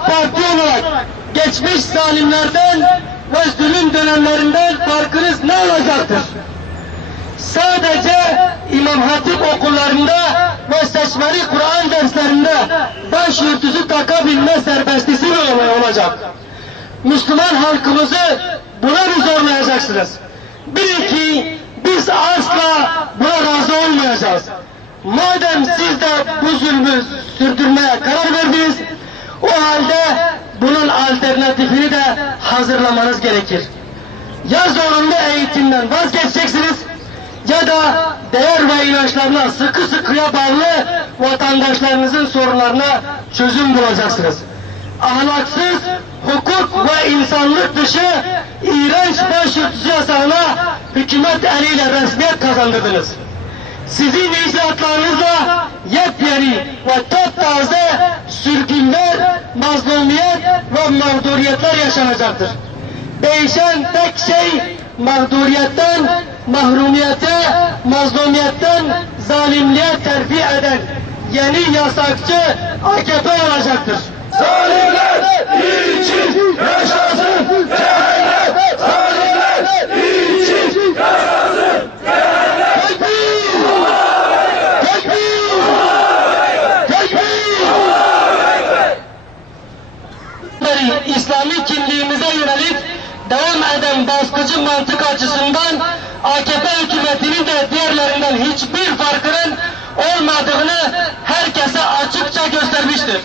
AK Parti olarak geçmiş zalimlerden ve zulüm dönemlerinden farkınız ne olacaktır? Sadece İmam Hatip okullarında ve seçmeli Kur'an derslerinde başörtüsü takabilme serbestisi mi olacak? Müslüman halkımızı buna mı zorlayacaksınız? Bilin ki biz asla buna razı olmayacağız. Madem siz de bu zulmü sürdürmeye karar verdiniz, o halde bunun alternatifini de hazırlamanız gerekir. Ya zorunlu eğitimden vazgeçeceksiniz, ya da değer ve inançlarına sıkı sıkıya bağlı vatandaşlarınızın sorunlarına çözüm bulacaksınız. Ahlaksız, hukuk ve insanlık dışı iğrenç başörtüsü yasağına hükümet eliyle resmiyet kazandırdınız. Sizin icraatlarınızla yepyeni ve taptaze sürgünler, mazlumiyet ve mağduriyetler yaşanacaktır. Değişen tek şey mağduriyetten, mahrumiyete, mazlumiyetten zalimliğe terfi eden yeni yasakçı AKP olacaktır. Zalimler için yaşasın cehennem! Zalimler için yaşasın cehennem! Tekbir! Tekbir! Tekbir! İslami kimliğimize yönelik devam eden baskıcı mantık açısından AKP hükümetinin de diğerlerinden hiçbir farkının olmadığını herkese açıkça göstermiştir.